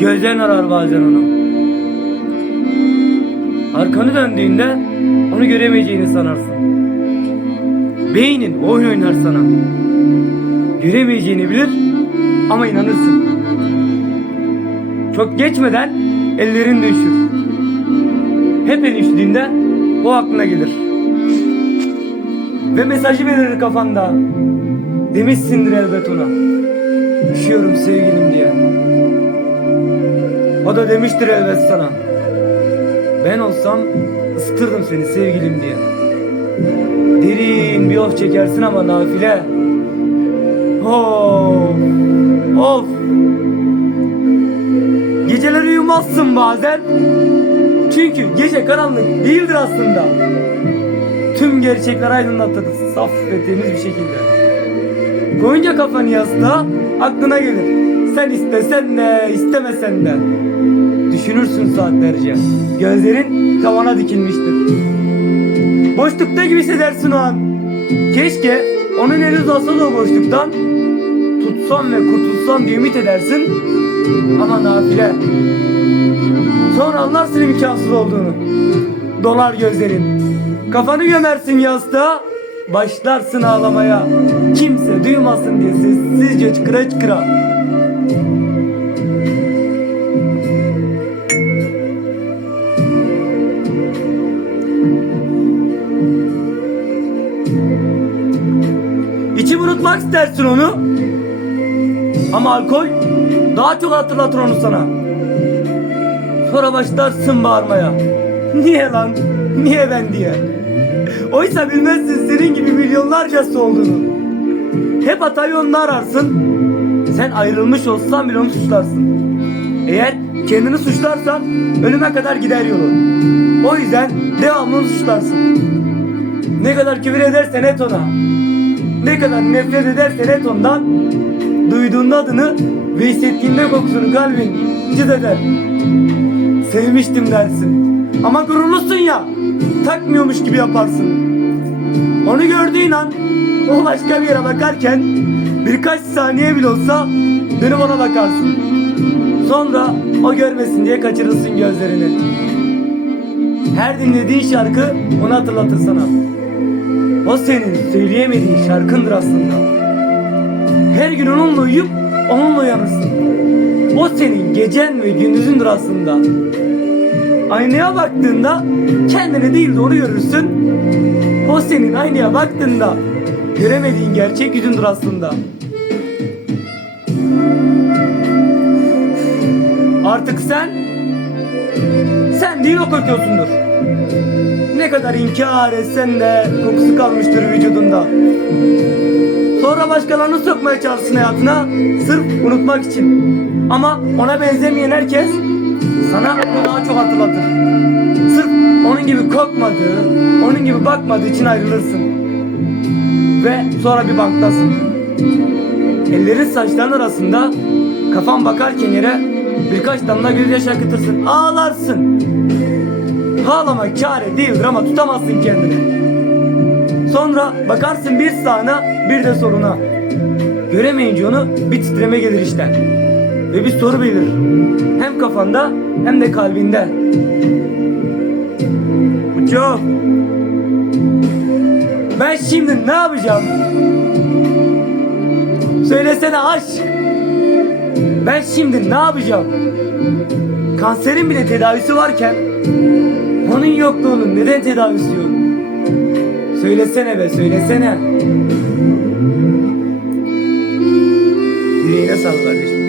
Gözlerin arar bazen onu. Arkanı döndüğünde onu göremeyeceğini sanarsın. Beynin oyun oynar sana. Göremeyeceğini bilir ama inanırsın. Çok geçmeden ellerin de üşür. Hep elin üşüdüğünde o aklına gelir. Ve mesajı verir kafanda. Demişsindir elbet ona. Üşüyorum sevgilim diye. O da demiştir elbet sana. Ben olsam ısıtırdım seni sevgilim diye. Derin bir of çekersin ama nafile. Of. Of. Geceleri uyumazsın bazen. Çünkü gece karanlık değildir aslında. Tüm gerçekler aydınlatır saf ve temiz bir şekilde. Koyunca kafanı yastığa aklına gelir. Sen istesen de istemesen de. Düşünürsün saatlerce. Gözlerin tavana dikilmiştir. Boşlukta gibi hissedersin o an. Keşke onun eli uzatsa da o boşluktan. Tutsam ve kurtulsam diye ümit edersin. Ama nafile. Sonra anlarsın imkansız olduğunu. Dolar gözlerin. Kafanı gömersin yastığa. Başlarsın ağlamaya. Kimse duymasın diye sessizce çıkıra çıkıra. İçim unutmak istersin onu. Ama alkol daha çok hatırlatır onu sana. Sonra başlarsın bağırmaya. Niye lan? Niye ben diye. Oysa bilmezsin senin gibi milyonlarcası olduğunu. Hep hatayı onda ararsın. Sen ayrılmış olsan bile onu suçlarsın. Eğer kendini suçlarsan ölüme kadar gider yolun. O yüzden devamlı onu suçlarsın. Ne kadar küfür edersen et ona. Ne kadar nefret edersen et ondan. Duyduğunda adını ve hissettiğinde kokusunu kalbin cız eder. Sevmiştim dersin. Ama gururlusun ya. Takmıyormuş gibi yaparsın. Onu gördüğün an o başka bir yere bakarken birkaç saniye bile olsa dönüp ona bakarsın. Sonra o görmesin diye kaçırırsın gözlerini. Her dinlediğin şarkı onu hatırlatır sana. O senin söyleyemediğin şarkındır aslında. Her gün onunla uyuyup onunla uyanırsın. O senin gecen ve gündüzündür aslında. Aynaya baktığında kendini değil doğru görürsün. O senin aynaya baktığında göremediğin gerçek yüzündür aslında. Artık sen sen değil o kokuyorsundur. Ne kadar inkar etsen de kokusu kalmıştır vücudunda. Sonra başkalarını sokmaya çalışsın hayatına sırf unutmak için. Ama ona benzemeyen herkes sana onu daha çok hatırlatır. Sırf onun gibi kokmadığı, onun gibi bakmadığı için ayrılırsın. Ve sonra bir banktasın. Ellerin saçların arasında kafan bakarken yere birkaç damla gözyaşı akıtırsın. Ağlarsın. Ağlama kâre değildir ama tutamazsın kendini. Sonra bakarsın bir sağına bir de soluna. Göremeyince onu bir titreme gelir işte. Ve bir soru belirir. Hem kafanda hem de kalbinde. Uço. Ben şimdi ne yapacağım? Söylesene aşk. Ben şimdi ne yapacağım? Kanserin bile tedavisi varken onun yokluğunun neden tedavisi yok? Söylesene be söylesene. Yüreğine sağlık kardeşim.